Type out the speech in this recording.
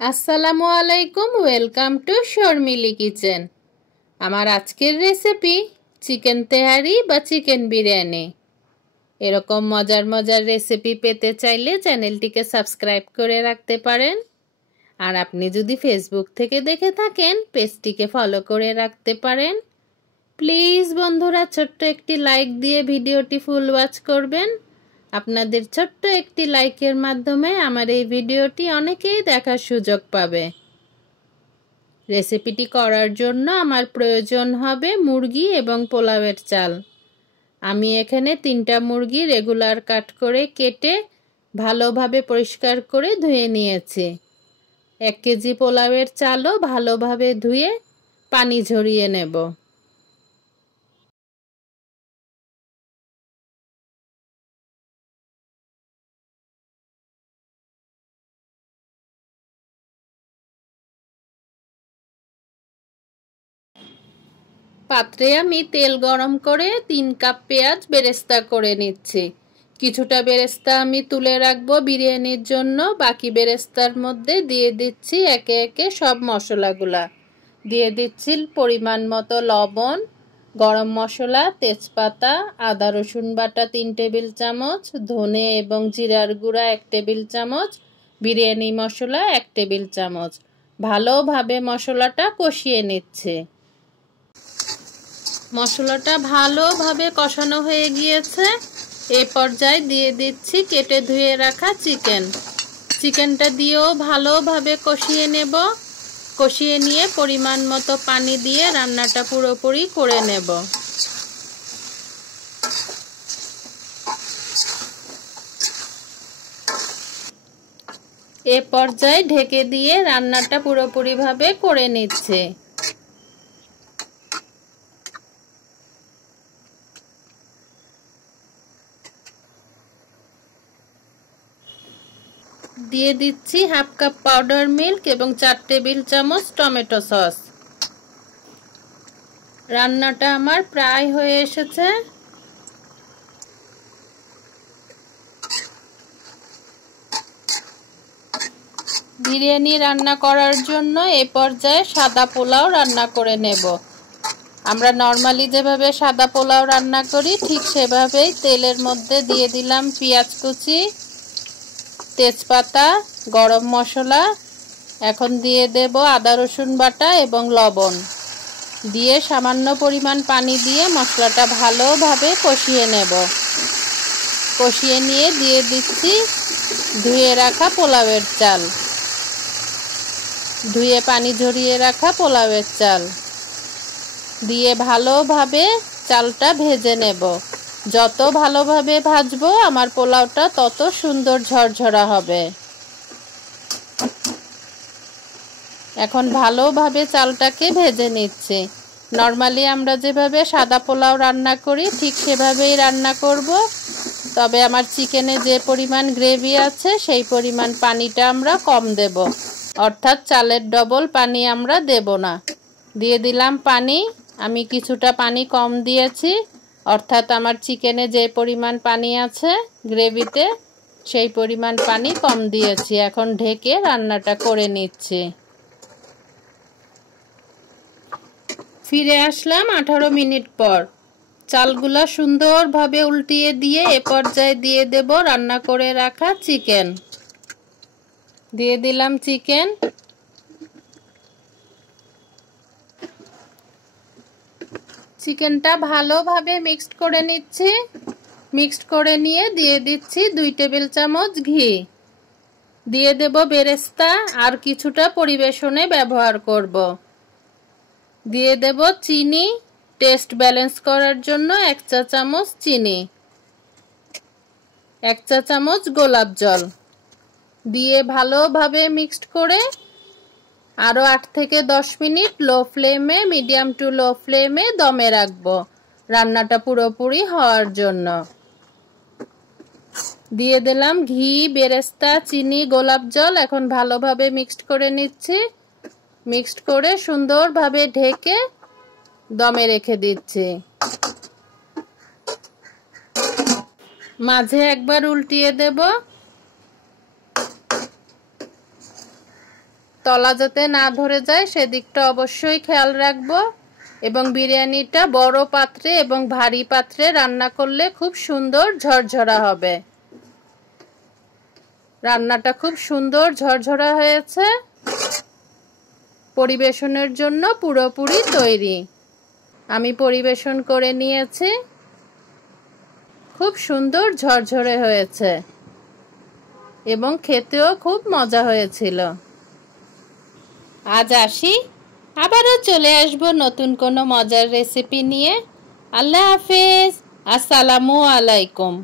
আসসালামু আলাইকুম, welcome to Sharmili kitchen. আমার আজকের রেসিপি চিকেন তেহারি বা চিকেন বিরিয়ানি। এরকম মজার মজার রেসিপি পেতে চাইলে চ্যানেলটিকে সাবস্ক্রাইব করে রাখতে পারেন। আর আপনি যদি ফেসবুক থেকে দেখে থাকেন পেজটিকে ফলো করে রাখতে পারেন। প্লিজ বন্ধুরা, ছোট্ট একটি লাইক দিয়ে ভিডিওটি ফুল ওয়াচ করবেন। আপনাদের ছোট্ট একটি লাইকের মাধ্যমে আমার এই ভিডিওটি অনেকেই দেখার সুযোগ পাবে। রেসিপিটি করার জন্য আমার প্রয়োজন হবে মুরগি এবং পোলাওয়ের চাল। আমি এখানে 3টা মুরগি রেগুলার কাট করে কেটে ভালোভাবে পরিষ্কার করে ধুয়ে নিয়েছি। 1 কেজি পোলাওয়ের চালও ভালোভাবে ধুয়ে পানি ঝরিয়ে নেব। পাত্রে আমি তেল গরম করে 3 কাপ পেঁয়াজ বেরেস্তা করে নিচ্ছি। কিছুটা বেরেস্তা আমি তুলে রাখবো বিরিয়ানির জন্য। বাকি বেরেস্তার মধ্যে দিয়ে দিচ্ছি একে একে সব মশলাগুলা। দিয়ে দিচ্ছি পরিমাণ মতো লবণ, গরম মশলা, তেজপাতা, আদা রসুন বাটা 3 টেবিল চামচ, ধনে এবং জিরার গুঁড়া 1 টেবিল চামচ, বিরিয়ানি মশলা 1 টেবিল চামচ। ভালোভাবে মশলাটা কষিয়ে নিচ্ছে। মশলাটা ভালোভাবে কষানো হয়ে গিয়েছে। এই পর্যায়ে দিয়ে দিচ্ছি কেটে ধুয়ে রাখা চিকেনটা দিয়েও ভালোভাবে কষিয়ে নেব। কষিয়ে নিয়ে পরিমাণ মতো পানি দিয়ে রান্নাটা পুরোপুরি করে নেব। এ পর্যায়ে ঢেকে দিয়ে রান্নাটা পুরোপুরিভাবে করে নিচ্ছে। দিয়ে দিচ্ছি হাফ কাপ পাউডার মিল্ক এবং 4 টেবিল চামচ টমেটো সস। রান্নাটা আমার প্রায় হয়ে এসেছে। বিরিয়ানি রান্না করার জন্য এই পর্যায়ে সাদা পোলাও রান্না করে নেব। আমরা নরমালি যেভাবে সাদা পোলাও রান্না করি ঠিক সেভাবেই তেলের মধ্যে দিয়ে দিলাম পেঁয়াজ কুচি, তেজপাতা, গরম মশলা। এখন দিয়ে দেব আদা রসুন বাটা এবং লবণ। দিয়ে সামান্য পরিমাণ পানি দিয়ে মশলাটা ভালোভাবে কষিয়ে নেব। কষিয়ে নিয়ে দিয়ে দিচ্ছি ধুয়ে রাখা পোলাওয়ের চাল। ধুয়ে পানি ঝরিয়ে রাখা পোলাওয়ের চাল দিয়ে ভালোভাবে চালটা ভেজে নেব। যত ভালোভাবে ভাজবো আমার পোলাওটা তত সুন্দর ঝরঝরা হবে। এখন ভালোভাবে চালটাকে ভেজে নিচ্ছি। নরমালি আমরা যেভাবে সাদা পোলাও রান্না করি ঠিক সেভাবেই রান্না করব। তবে আমার চিকেনে যে পরিমাণ গ্রেভি আছে সেই পরিমাণ পানিটা আমরা কম দেব, অর্থাৎ চালের ডবল পানি আমরা দেব না। দিয়ে দিলাম পানি। আমি কিছুটা পানি কম দিয়েছি, অর্থাৎ আমার চিকেনে যে পরিমাণ পানি আছে গ্রেভিতে সেই পরিমাণ পানি কম দিয়েছি। এখন ঢেকে রান্নাটা করে নিচ্ছি। ফিরে আসলাম 18 মিনিট পর। চালগুলা সুন্দরভাবে উল্টিয়ে দিয়ে এ পর্যায়ে দিয়ে দেব রান্না করে রাখা চিকেন। দিয়ে দিলাম চিকেন। চিকেনটা ভালোভাবে মিক্সড করে নিচ্ছি। মিক্সড করে নিয়ে দিয়ে দিচ্ছি 2 টেবিল চামচ ঘি। দিয়ে দেব বেরেস্তা আর কিছুটা পরিবেশনে ব্যবহার করব। দিয়ে দেব চিনি, টেস্ট ব্যালেন্স করার জন্য 1 চা চামচ চিনি, 1 চা চামচ গোলাপ জল দিয়ে ভালোভাবে মিক্সড করে আরও 8 থেকে 10 মিনিট মিডিয়াম টু লো ফ্লেমে দমে রাখবো রান্নাটা পুরোপুরি হওয়ার জন্য। দিয়ে দিলাম ঘি, বেরেস্তা, চিনি, গোলাপ জল। এখন ভালোভাবে মিক্সড করে নিচ্ছি। মিক্সড করে সুন্দরভাবে ঢেকে দমে রেখে দিচ্ছি। মাঝে একবার উল্টিয়ে দেব। তলা যাতে না ধরে যায় সেদিকটা অবশ্যই খেয়াল রাখবো। এবং বিরিয়ানিটা বড় পাত্রে এবং ভারী পাত্রে রান্না করলে খুব সুন্দর ঝরঝরা হবে। রান্নাটা খুব সুন্দর ঝরঝরা হয়েছে, পরিবেশনের জন্য পুরোপুরি তৈরি। আমি পরিবেশন করে নিয়েছি। খুব সুন্দর ঝরঝরে হয়েছে এবং খেতেও খুব মজা হয়েছিল। আজ আসি, আবারও চলে আসব নতুন কোনো মজার রেসিপি নিয়ে। আল্লাহ হাফেজ, আসসালামু আলাইকুম।